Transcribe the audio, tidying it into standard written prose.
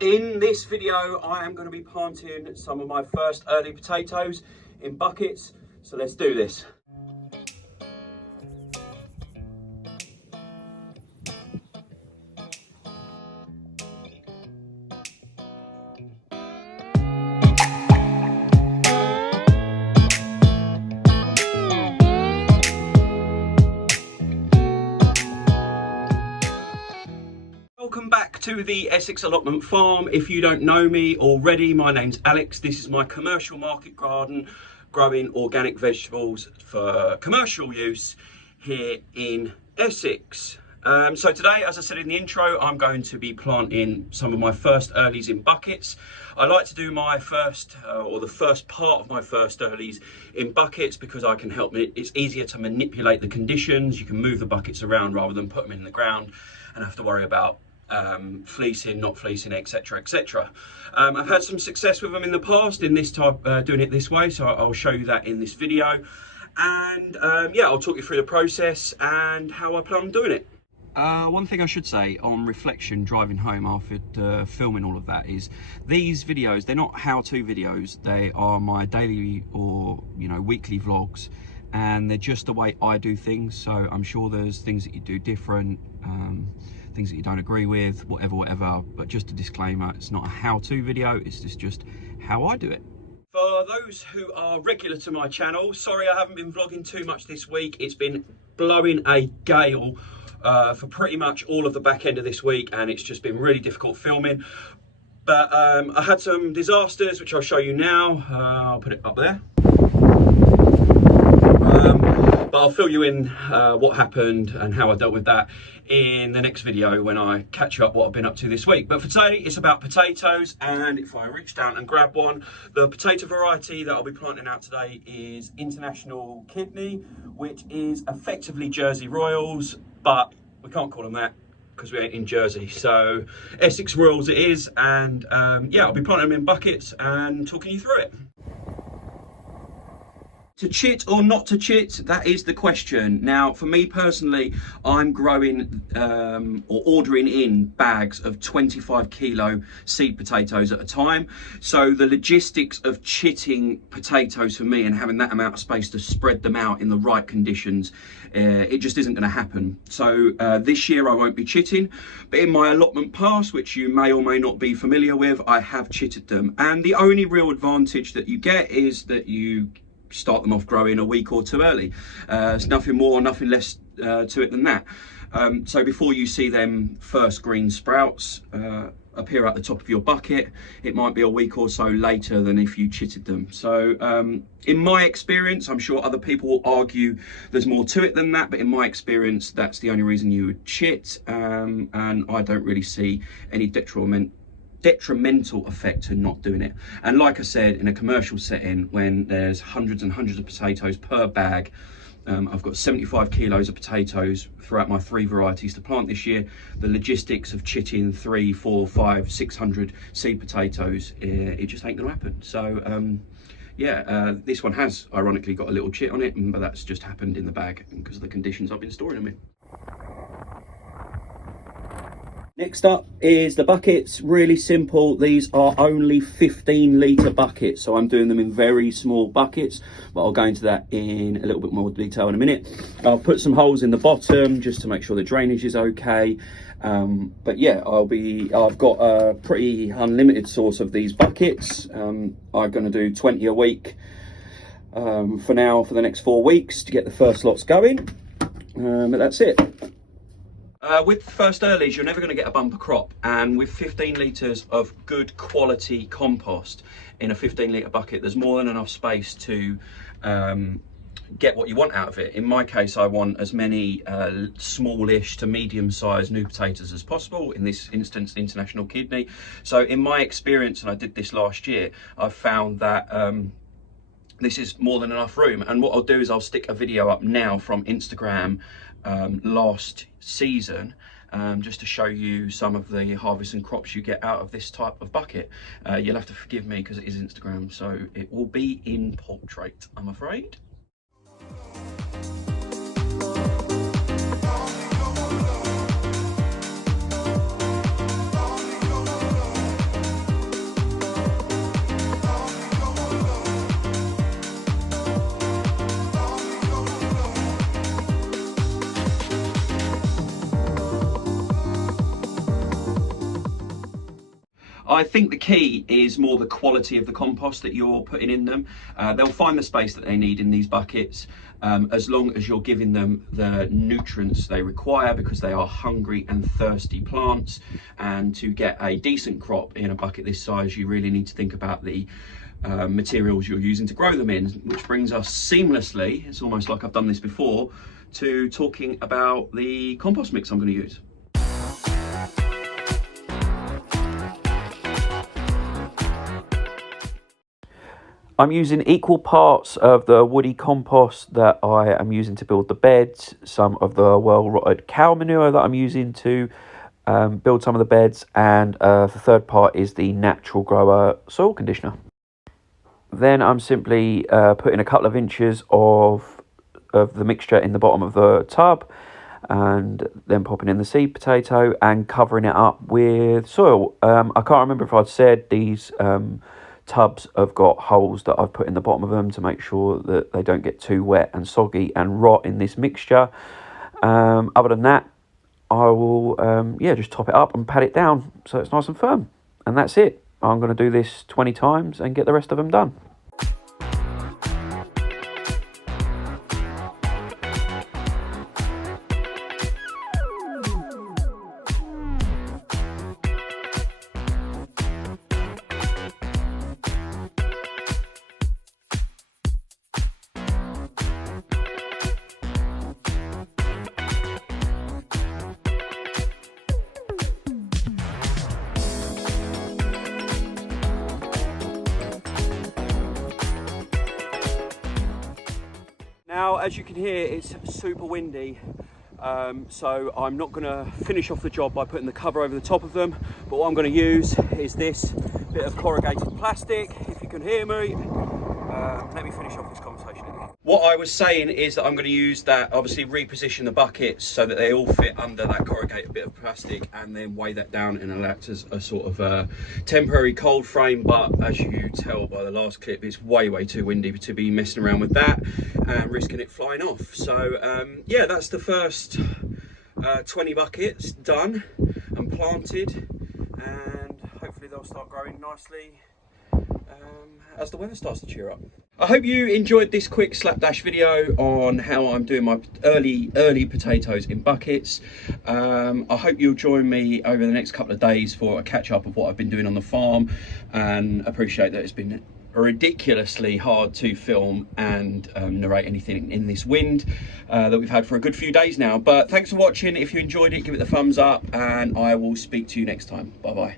In this video, I am going to be planting some of my first early potatoes in buckets. So let's do this. Welcome back to the Essex Allotment Farm. If you don't know me already, my name's Alex. This is my commercial market garden, growing organic vegetables for commercial use here in Essex. So today, as I said in the intro, I'm going to be planting some of my first earlies in buckets. I like to do my first, or the first part of my first earlies in buckets because I can help it. It's easier to manipulate the conditions. You can move the buckets around rather than put them in the ground and have to worry about fleecing, not fleecing, etc, etc. I've had some success with them in the past in this type, doing it this way, so I'll show you that in this video. And yeah, I'll talk you through the process and how I plan on doing it. One thing I should say on reflection driving home after filming all of that is these videos, they're not how-to videos, they are my daily or weekly vlogs, and they're just the way I do things. So I'm sure there's things that you do different, things that you don't agree with, whatever, but just a disclaimer, it's not a how-to video, it's just how I do it. For those who are regular to my channel, sorry I haven't been vlogging too much this week. It's been blowing a gale for pretty much all of the back end of this week, and it's just been really difficult filming. But I had some disasters, which I'll show you now. I'll put it up there. But I'll fill you in what happened and how I dealt with that in the next video when I catch you up what I've been up to this week. But for today, it's about potatoes, and if I reach down and grab one, the potato variety that I'll be planting out today is International Kidney, which is effectively Jersey Royals, but we can't call them that because we ain't in Jersey. So Essex Royals it is, and yeah, I'll be planting them in buckets and talking you through it. To chit or not to chit, that is the question. Now, for me personally, I'm growing or ordering in bags of 25 kilo seed potatoes at a time. So the logistics of chitting potatoes for me and having that amount of space to spread them out in the right conditions, it just isn't going to happen. So this year I won't be chitting, but in my allotment past, which you may or may not be familiar with, I have chitted them. And the only real advantage that you get is that you start them off growing a week or two early. It's nothing more, nothing less to it than that. So before you see them first green sprouts appear at the top of your bucket, it might be a week or so later than if you chitted them. So in my experience, I'm sure other people will argue there's more to it than that, but in my experience, that's the only reason you would chit, and I don't really see any detrimental effect to not doing it. And like I said, in a commercial setting, when there's hundreds and hundreds of potatoes per bag, I've got 75 kilos of potatoes throughout my 3 varieties to plant this year. The logistics of chitting 300, 400, 500, 600 seed potatoes, it just ain't gonna happen. So yeah, this one has ironically got a little chit on it, but that's just happened in the bag because of the conditions I've been storing them in. Next up is the buckets. Really simple. These are only 15 litre buckets, so I'm doing them in very small buckets, but I'll go into that in a little bit more detail in a minute. I'll put some holes in the bottom just to make sure the drainage is okay. But yeah, I've got a pretty unlimited source of these buckets. I'm going to do 20 a week for now for the next 4 weeks to get the first lots going. But that's it. With first earlies, you're never going to get a bumper crop, and with 15 litres of good quality compost in a 15 litre bucket, there's more than enough space to get what you want out of it. In my case, I want as many smallish to medium-sized new potatoes as possible, in this instance International Kidney. So in my experience, and I did this last year, I've found that this is more than enough room. And what I'll do is I'll stick a video up now from Instagram last season, just to show you some of the harvests and crops you get out of this type of bucket. You'll have to forgive me because it is Instagram, so it will be in portrait, I'm afraid. I think the key is more the quality of the compost that you're putting in them. They'll find the space that they need in these buckets, as long as you're giving them the nutrients they require, because they are hungry and thirsty plants. And to get a decent crop in a bucket this size, you really need to think about the materials you're using to grow them in, which brings us seamlessly, it's almost like I've done this before, to talking about the compost mix I'm going to use. I'm using equal parts of the woody compost that I am using to build the beds, some of the well-rotted cow manure that I'm using to build some of the beds, and the third part is the natural grower soil conditioner. Then I'm simply putting a couple of inches of the mixture in the bottom of the tub, and then popping in the seed potato and covering it up with soil. I can't remember if I'd said these tubs have got holes that I've put in the bottom of them to make sure that they don't get too wet and soggy and rot in this mixture. Other than that, I will just top it up and pat it down so it's nice and firm, and that's it. I'm going to do this 20 times and get the rest of them done. Now, as you can hear, it's super windy, so I'm not going to finish off the job by putting the cover over the top of them, but what I'm going to use is this bit of corrugated plastic. If you can hear me, let me finish off this conversation. What I was saying is that I'm going to use that, obviously reposition the buckets so that they all fit under that corrugated bit of plastic, and then weigh that down and allow it as a sort of a temporary cold frame. But as you tell by the last clip, it's way too windy to be messing around with that and risking it flying off. So yeah, that's the first 20 buckets done and planted, and hopefully they'll start growing nicely as the weather starts to cheer up. I hope you enjoyed this quick slapdash video on how I'm doing my early potatoes in buckets. I hope you'll join me over the next couple of days for a catch up of what I've been doing on the farm, and appreciate that it's been ridiculously hard to film and narrate anything in this wind that we've had for a good few days now. But thanks for watching. If you enjoyed it, give it the thumbs up, and I will speak to you next time. Bye bye.